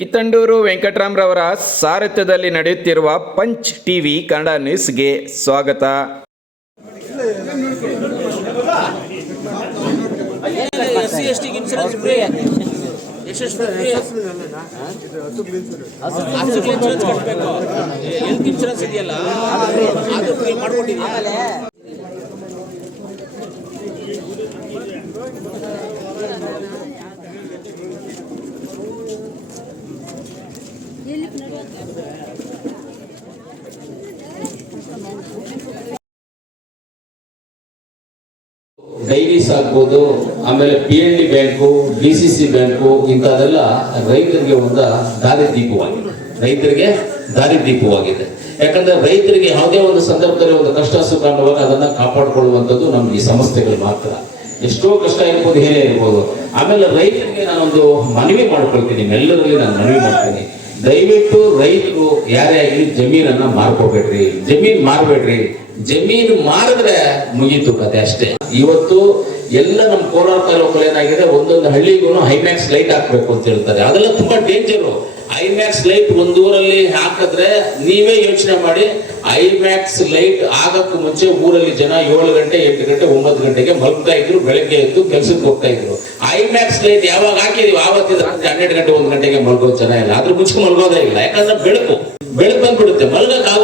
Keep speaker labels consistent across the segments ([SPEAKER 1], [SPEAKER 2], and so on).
[SPEAKER 1] ಕಿತ್ತಂಡೂರು ವೆಂಕಟರಾಮ್ರವರ ಸಾರಥ್ಯದಲ್ಲಿ ನಡೆಯುತ್ತಿರುವ punch TV ಕನ್ನಡ ನ್ಯೂಸ್ಗೆ ಸ್ವಾಗತ
[SPEAKER 2] ಎಸ್ ಸಿ ಎಸ್ ಟಿಗೆ ಇನ್ಸೂರೆನ್ಸ್ ಫ್ರೀ ಎಷ್ಟೆಷ್ಟು ಫ್ರೀ ಹಸುಗೆ ಇನ್ಸೂರೆನ್ಸ್ ಕಟ್ಟಬೇಕು ಹೆಲ್ತ್ ಇನ್ಸೂರೆನ್ಸ್ ಇದೆಯಲ್ಲ ಅದು ಫ್ರೀ ಮಾಡ್ಕೊಟ್ಟಿದ್ದೀವಿ
[SPEAKER 3] ಡೈರೀಸ್ ಆಗ್ಬೋದು ಆಮೇಲೆ P N D bank D C C bank, ಇಂಥದೆಲ್ಲ ರೈತರಿಗೆ ಒಂದು ದಾರಿ ದೀಪವಾಗಿದೆ. ರೈತರಿಗೆ ದಾರಿ ದೀಪವಾಗಿದೆ. ಯಾಕಂದ್ರೆ ರೈತರಿಗೆ ಯಾವುದೇ ಒಂದು ಸಂದರ್ಭದಲ್ಲಿ ಒಂದು ಕಷ್ಟ ಸುಖ ಅನ್ನುವಾಗ ಅದನ್ನ ಕಾಪಾಡಿಕೊಳ್ಳುವಂಥದ್ದು ನಮ್ಗೆ ಈ ಸಂಸ್ಥೆಗಳು ಮಾತ್ರ. ಎಷ್ಟೋ ಕಷ್ಟ ಇರ್ಬೋದು, ಏನೇ ಇರ್ಬೋದು. ಆಮೇಲೆ ರೈತರಿಗೆ ನಾನೊಂದು ಮನವಿ ಮಾಡ್ಕೊಳ್ತೀನಿ, ನಿಮ್ಮೆಲ್ಲರಲ್ಲಿ ನಾನು ಮನವಿ ಮಾಡ್ತೀನಿ. ದಯವಿಟ್ಟು ರೈತರು ಯಾರೇ ಆಗಲಿ ಜಮೀನನ್ನ ಮಾರ್ಕೋಬೇಡ್ರಿ. ಜಮೀನ್ ಮಾರ್ಬೇಡ್ರಿ. ಜಮೀನು ಮಾರಿದ್ರೆ ಮುಗೀತು ಕತೆ ಅಷ್ಟೇ. ಇವತ್ತು ಎಲ್ಲ ನಮ್ಮ ಕೋಲಾರ ತಾಲೂಕಲ್ಲಿ ಏನಾಗಿದೆ ಒಂದೊಂದು ಹಳ್ಳಿಗೂ ಹೈಮ್ಯಾಕ್ಸ್ ಲೈಟ್ ಹಾಕ್ಬೇಕು ಅಂತ ಹೇಳ್ತಾರೆ. ಅದೆಲ್ಲ ತುಂಬಾ ಡೇಂಜರು ಐಮ್ಯಾಕ್ಸ್ ಲೈಟ್ ಒಂದೂರಲ್ಲಿ ಹಾಕಿದ್ರೆ ನೀವೇ ಯೋಚನೆ ಮಾಡಿ ಐಮ್ಯಾಕ್ಸ್ ಲೈಟ್ ಆಗಕ್ಕೂ ಮುಂಚೆ ಊರಲ್ಲಿ ಜನ ಏಳು ಗಂಟೆ, ಎಂಟು ಗಂಟೆ, ಒಂಬತ್ತು ಗಂಟೆಗೆ ಮಲಗ್ತಾ ಇದ್ರು, ಬೆಳಗ್ಗೆ ಎದ್ದು ಕೆಲಸಕ್ಕೆ ಹೋಗ್ತಾ ಇದ್ರು. ಐಮ್ಯಾಕ್ಸ್ ಲೈಟ್ ಯಾವಾಗ ಹಾಕಿದೀವಿ? ಆವತ್ತಿದ ರಾತ್ರಿ ಹನ್ನೆರಡು ಗಂಟೆ, ಒಂದು ಗಂಟೆಗೆ ಮಲಗೋ ಜನ ಇಲ್ಲ. ಅದ್ರ ಮುಂಚೆ ಮಲಗೋದೇ ಇಲ್ಲ. ಯಾಕಂದ್ರೆ ಬೆಳಕು ಬೆಳಕು ಬಂದ್ಬಿಡುತ್ತೆ. ಮಲಗಕ್ಕಾಗ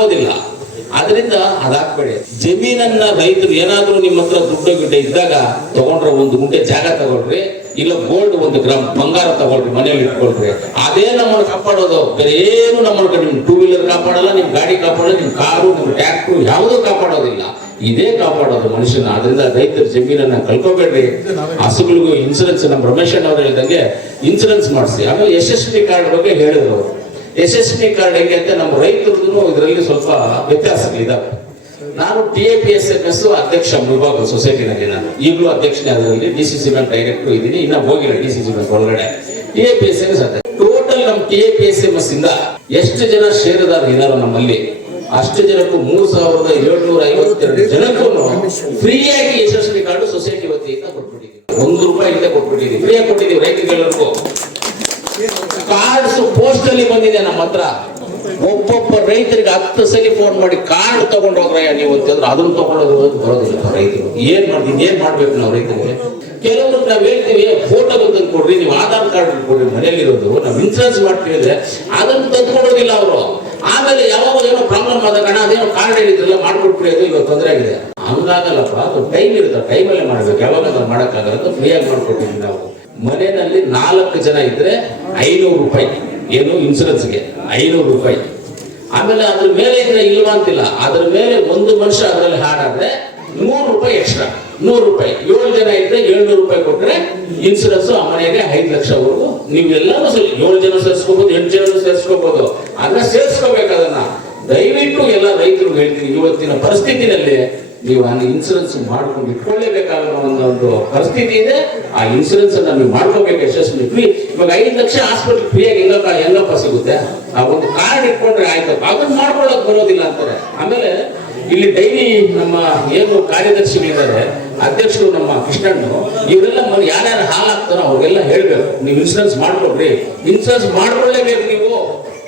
[SPEAKER 3] ಅದರಿಂದ ಅದಾಕ್ಬೇಡಿ ಜಮೀನನ್ನ ರೈತರು ಏನಾದ್ರೂ ನಿಮ್ಮ ಹತ್ರ ದುಡ್ಡು ಗಿಡ್ಡ ಇದ್ದಾಗ ತಗೊಂಡ್ರೆ ಒಂದು ಗುಂಟೆ ಜಾಗ ತಗೊಳ್ರಿ, ಇಲ್ಲ ಗೋಲ್ಡ್ ಒಂದು ಗ್ರಾಮ್ ಬಂಗಾರ ತಗೊಳ್ರಿ, ಮನೆಯಲ್ಲಿ ಇಟ್ಕೊಳ್ರಿ. ಅದೇ ನಮ್ಮನ್ನು ಕಾಪಾಡೋದು. ಬೇರೆ ಏನು ನಮ್ಮನ್ನು ನಿಮ್ ಟೂ ವೀಲರ್ ಕಾಪಾಡಲ್ಲ, ನಿಮ್ ಗಾಡಿ ಕಾಪಾಡಲ್ಲ, ನಿಮ್ ಕಾರು, ನಿಮ್ ಟ್ರ್ಯಾಕ್ಟರ್ ಯಾವುದೂ ಕಾಪಾಡೋದಿಲ್ಲ. ಇದೇ ಕಾಪಾಡೋದು ಮನುಷ್ಯನ. ಅದರಿಂದ ರೈತರ ಜಮೀನನ್ನ ಕಳ್ಕೊಬೇಡ್ರಿ. ಹಸುಗಳಿಗೂ ಇನ್ಸೂರೆನ್ಸ್ ನಮ್ಮ ರಮೇಶ್ ಅವ್ರು ಹೇಳಿದಂಗೆ ಇನ್ಸೂರೆನ್ಸ್ ಮಾಡಿಸಿ. ಆಮೇಲೆ ಯಶಸ್ವಿ ಕಾರ್ಡ್ ಬಗ್ಗೆ ಹೇಳಿದ್ರು ಯಶಸ್ವಿ ಕಾರ್ಡ್ ಹೆಂಗೆ ಅಂತ ನಮ್ಮ ರೈತರದ್ದು ಇದರಲ್ಲಿ ಸ್ವಲ್ಪ ವ್ಯತ್ಯಾಸಗಳಿದ್ದಾವೆ ನಾನು T A P S M S ಅಧ್ಯಕ್ಷ ವಿಭಾಗ ಸೊಸೈಟಿನಲ್ಲಿ ನಾನು. ಈಗಲೂ ಅಧ್ಯಕ್ಷನೇ ಅದರಲ್ಲಿ D C C bank director ಇದ್ದೀನಿ. ಇನ್ನ ಹೋಗಿಲ್ಲ ಡಿ ಸಿ ಸಿ ಬ್ಯಾಂಕ್ ಒಳಗಡೆ. T A P S total ನಮ್ಮ T A P S M S ಇಂದ ಎಷ್ಟು ಜನ ಷೇರುದಾರ ಇದಾರೋ ನಮ್ಮಲ್ಲಿ, ಅಷ್ಟು ಜನಕ್ಕೂ ಮೂರ್ ಸಾವಿರದ ಏಳ್ನೂರ ಐವತ್ತೆರಡು ಜನಕ್ಕೂ ಫ್ರೀಯಾಗಿ ಯಶಸ್ವಿ ಕಾರ್ಡ್ ಸೊಸೈಟಿ ವತಿಯಿಂದ ಕೊಟ್ಬಿಟ್ಟಿದ್ದೀವಿ ಒಂದು ರೂಪಾಯಿ ಇಂದ ಕೊಟ್ಬಿಟ್ಟಿದ್ದೀವಿ ಫ್ರೀಯಾಗಿ ಕೊಟ್ಟಿದ್ದೀವಿ ರೈತರಿಗೆಲ್ಲರಿಗೂ ಹತ್ರ ಒಬ್ಬೊಬ್ಬ ರೈತರಿಗೆ ಹತ್ತು ಸಲ ಫೋನ್ ಮಾಡಿ ಕಾರ್ಡ್ ತಗೊಂಡು ನೀವು ಅಂತಂದ್ರೆ ಅದನ್ನ ತಗೊಂಡೋದು ಬರೋದಿಲ್ಲ ರೈತರು. ಏನ್ ಮಾಡ್ತೀನಿ ಏನ್ ಮಾಡ್ಬೇಕು ನಾವು ರೈತರಿಗೆ? ಕೆಲವರು ನಾವ್ ಹೇಳ್ತೀವಿ ಫೋಟೋ ತಂದು ಕೊಡ್ರಿ, ನೀವು ಆಧಾರ್ ಕಾರ್ಡ್ ಕೊಡ್ರಿ ಮನೆಯಲ್ಲಿರೋದು. ನಾವು ಇನ್ಸೂರೆನ್ಸ್ ಮಾಡ್ತೀವಿ ಅಂದ್ರೆ ಅದನ್ನು ತಂದ್ಕೊಡೋದಿಲ್ಲ ಅವರು. ಆಮೇಲೆ ಯಾವಾಗ ಏನೋ ಪ್ರಾಬ್ಲಮ್ ಆದಾಗ ಅಣ್ಣ ಅದೇನೋ ಕಾರ್ಡ್ ಹೇಳಿದ್ರಲ್ಲ ಮಾಡ್ಕೊಟ್ರಿ ಅದು ಇವಾಗ ತೊಂದರೆ ಆಗಿದೆ. ಹಂಗಾಗಲ್ಲಪ್ಪ, ಅದು ಟೈಮ್ ಇರುತ್ತೆ ಟೈಮಲ್ಲೇ ಮಾಡ್ಬೇಕು. ಯಾವಾಗ ನಾವು ಮಾಡಕ್ಕಾಗಲ್ಲ ಫ್ರೀಯಾಗಿ ಮಾಡ್ಕೊಟ್ಟಿದ್ವಿ ನಾವು. ಮನೆಯಲ್ಲಿ ನಾಲ್ಕು ಜನ ಇದ್ರೆ ಐನೂರು ರೂಪಾಯಿ. ಏನು ಇನ್ಸೂರೆನ್ಸ್ಗೆ ಐನೂರು ರೂಪಾಯಿ. ಆಮೇಲೆ ಅದ್ರ ಮೇಲೆ ಇದ್ರೆ ಇಲ್ವಾ ಅಂತಿಲ್ಲ. ಅದ್ರ ಮೇಲೆ ಒಂದು ಮನುಷ್ಯ ಅದರಲ್ಲಿ ಹಾಡಾದ್ರೆ ನೂರು ರೂಪಾಯಿ ಎಕ್ಸ್ಟ್ರಾ ನೂರು ರೂಪಾಯಿ. ಏಳು ಜನ ಇದ್ರೆ ಏಳ್ನೂರು ರೂಪಾಯಿ ಕೊಟ್ರೆ ಇನ್ಸೂರೆನ್ಸ್ ಆ ಮನೆಗೆ ಐದು ಲಕ್ಷವರೆಗೂ ನೀವೆಲ್ಲರೂ ಸರಿ, ಏಳು ಜನ ಸೇರಿಸ್ಕೋಬಹುದು ಎಂಟು ಜನ ಸೇರಿಸ್ಕೋಬಹುದು ಅದನ್ನ ಸೇರಿಸ್ಕೋಬೇಕು ಅದನ್ನ. ದಯವಿಟ್ಟು ಎಲ್ಲ ರೈತರು ಹೇಳ್ತೀನಿ, ಇವತ್ತಿನ ಪರಿಸ್ಥಿತಿನಲ್ಲಿ ನೀವು ಆ ಇನ್ಸೂರೆನ್ಸ್ ಮಾಡ್ಕೊಂಡು ಇಟ್ಕೊಳ್ಳೇಬೇಕಾಗಿರೋ ಒಂದು ಒಂದು ಪರಿಸ್ಥಿತಿ ಇದೆ. ಆ ಇನ್ಸೂರೆನ್ಸ್ ನೀವು ಮಾಡ್ಕೋಬೇಕು ಯಶಸ್ವಿ ಫ್ರೀ ಇವಾಗ ಐದು ಲಕ್ಷ ಹಾಸ್ಪಿಟಲ್ ಫ್ರೀಯಾಗಿ ಹೆಂಗಪ್ಪ ಹೆಂಗಪ್ಪ ಸಿಗುತ್ತೆ. ಆ ಒಂದು ಕಾರ್ಡ್ ಇಟ್ಕೊಂಡ್ರೆ ಆಯ್ತು. ಅದನ್ನ ಮಾಡ್ಕೊಳ್ಳೋಕೆ ಬರೋದಿಲ್ಲ ಅಂತಾರೆ. ಆಮೇಲೆ ಇಲ್ಲಿ ಡೈಲಿ ನಮ್ಮ ಏನು ಕಾರ್ಯದರ್ಶಿಗಳಿದ್ದಾರೆ ಅಧ್ಯಕ್ಷರು ನಮ್ಮ ಕೃಷ್ಣಣ್ಣು, ಇವರೆಲ್ಲ ಯಾರ್ಯಾರು ಹಾಲು ಹಾಕ್ತಾರೋ ಅವ್ರಿಗೆಲ್ಲ ಹೇಳ್ಬೇಕು. ನೀವು ಇನ್ಸೂರೆನ್ಸ್ ಮಾಡ್ಕೊಡ್ರಿ. ಇನ್ಸೂರೆನ್ಸ್ ಮಾಡ್ಕೊಳ್ಳೇಬೇಕು ನೀವು.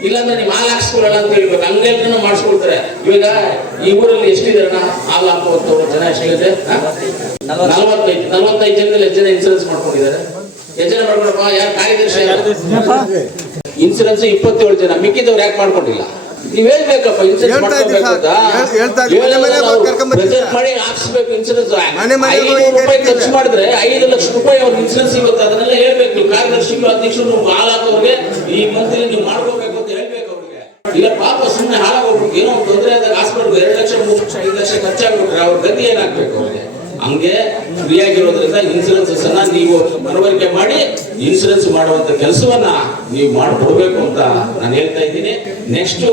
[SPEAKER 3] ಇಲ್ಲಾಂದ್ರೆ ನೀವು ಹಾಲು ಹಾಕ್ಸ್ಕೊಳ್ಳಲ್ಲ ಅಂತ ಹೇಳ್ಬೇಕು ಅಂಗಡಿಯಲ್ಲಿ ಮಾಡಿಸ್ಕೊಳ್ತಾರೆ. ಇವಾಗ ಈ ಊರಲ್ಲಿ ಎಷ್ಟಿದಾರಣ ಹಾಲು ಹಾಕುವಂತವ್ರು ಜನ ಎಷ್ಟಿದೆ ನಲವತ್ತೈದು. ನಲವತ್ತೈದು ಜನದಲ್ಲಿ ಎಷ್ಟು ಜನ ಇನ್ಸೂರೆನ್ಸ್ ಮಾಡ್ಕೊಂಡಿದ್ದಾರೆ? ಎಷ್ಟು ಜನ ಮಾಡ್ಕೊಂಡಪ್ಪ ಯಾರು ಕಾರ್ಯದರ್ಶಿ ಇನ್ಸೂರೆನ್ಸ್ ಇಪ್ಪತ್ತೇಳು ಜನ. ಮಿಕ್ಕಿದವ್ರು ಯಾಕೆ ಮಾಡ್ಕೊಂಡಿಲ್ಲ? ನೀವ್ ಹೇಳ್ಬೇಕಪ್ಪ ಇನ್ಸೂರೆನ್ಸ್ ಮಾಡ್ಕೋಬೇಕು ಮಾಡಿ ಹಾಕ್ಸ್ಬೇಕು ಇನ್ಸೂರೆನ್ಸ್ ಐನೂರು ರೂಪಾಯಿ. ಖರ್ಚು ಮಾಡಿದ್ರೆ ಐದು ಲಕ್ಷ ರೂಪಾಯಿ ಅವ್ರ ಇನ್ಸೂರೆನ್ಸ್ ಸಿಗುತ್ತೆ. ಅದನ್ನೆಲ್ಲ ಹೇಳ್ಬೇಕು. ಕಾರ್ಯದರ್ಶಿಗಳು ಅಧ್ಯಕ್ಷರು ಹಾಲ್ ಹಾಕೋರ್ಗೆ ಈ ಮಂತ್ಲಿ ನೀವು ಮಾಡ್ಕೋಬೇಕು ಅಂತ ಹೇಳ್ಬೇಕು ಅವ್ರಿಗೆ ಇಲ್ಲ ಪಾಪ ಸುಮ್ಮನೆ ಹಾಳಾಗೋಗ್ಬಿಟ್ಟು ಏನೋ ಒಂದು ತೊಂದರೆ ಆದಾಗ ಹಾಸ್ಪಿಟಲ್ ಎರಡು ಲಕ್ಷ ಮೂರು ಲಕ್ಷ ಐದು ಲಕ್ಷ ಖರ್ಚಾಗ್ಬಿಟ್ರೆ ಏನಾಗಬೇಕು? ಅವ್ರಿಗೆ ಹಂಗೆ ಫ್ರೀ ಆಗಿರೋದ್ರಿಂದ ಇನ್ಸೂರೆನ್ಸಸ್ ಅನ್ನ ನೀವು ಮನವರಿಕೆ ಮಾಡಿ ಇನ್ಸೂರೆನ್ಸ್ ಮಾಡುವಂತ ಕೆಲಸವನ್ನ ನೀವು ಮಾಡ್ಕೊಡ್ಬೇಕು ಅಂತ ನಾನು ಹೇಳ್ತಾ ಇದ್ದೀನಿ. ನೆಕ್ಸ್ಟ್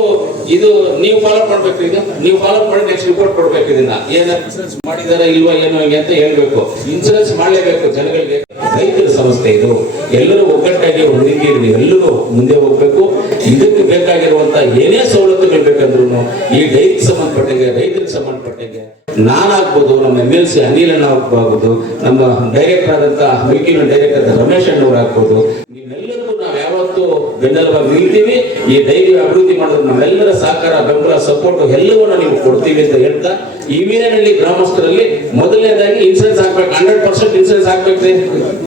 [SPEAKER 3] ಇದು ನೀವು ಫಾಲೋ ಮಾಡ್ಬೇಕು ಈಗ? ನೀವು ಫಾಲೋ ಮಾಡಿ ನೆಕ್ಸ್ಟ್ ರಿಪೋರ್ಟ್ ಕೊಡ್ಬೇಕು ಇದನ್ನ. ಏನ ಇನ್ಸೂರೆನ್ಸ್ ಮಾಡಿದಾರ ಇಲ್ವಾ ಏನೋ ಹಂಗೆ ಅಂತ ಹೇಳ್ಬೇಕು. ಇನ್ಸೂರೆನ್ಸ್ ಮಾಡಲೇಬೇಕು ಜನಗಳಿಗೆ. ರೈತರ ಸಂಸ್ಥೆ ಇದು. ಎಲ್ಲರೂ ಹೊಂದಿದ್ದೀರಿ ಎಲ್ಲರೂ ಮುಂದೆ ಹೋಗ್ಬೇಕು. ಇದಕ್ಕೆ ಬೇಕಾಗಿರುವಂತ ಏನೇ ಸವಲತ್ತುಗಳು ಬೇಕಂದ್ರು ಈ ಡೈರಿಗೆ ಸಂಬಂಧಪಟ್ಟಂಗೆ ರೈತರಿಗೆ ಸಂಬಂಧಪಟ್ಟಂಗೆ ನಾನಾಗ್ಬೋದು ನಮ್ಮ ಎಂ ಎಲ್ ಸಿ ಅನಿಲ್ ಅಣ್ಣ ಆಗ್ಬೋದು, ನಮ್ಮ ಡೈರೆಕ್ಟರ್ ಆದಂತ ಮಿಲ್ಕಿನ ಡೈರೆಕ್ಟರ್ ರಮೇಶ್ ಅಣ್ಣವ್ರು ಆಗ್ಬೋದು. ನೀವೆಲ್ಲರಿಗೂ ನಾವು ಯಾವತ್ತು ಬೆನ್ನೆಲುಬಾಗಿ ನಿಲ್ತೀವಿ ಈ ಡೈರಿ ಅಭಿವೃದ್ಧಿ ಮಾಡೋದು ನಮ್ಮೆಲ್ಲರ ಸಹಕಾರ, ಬೆಂಬಲ ಸಪೋರ್ಟ್ ಎಲ್ಲವನ್ನ ನೀವು ಕೊಡ್ತೀವಿ ಅಂತ ಹೇಳ್ತಾ, ಈ ವೀರನಹಳ್ಳಿ ಗ್ರಾಮಸ್ಥರಲ್ಲಿ ಮೊದಲನೇದಾಗಿ ಇನ್ಸೂರೆನ್ಸ್ ಹಾಕ್ಬೇಕು ಹಂಡ್ರೆಡ್ ಪರ್ಸೆಂಟ್ ಇನ್ಸೂರೆನ್ಸ್ ಹಾಕ್ಬೇಕು.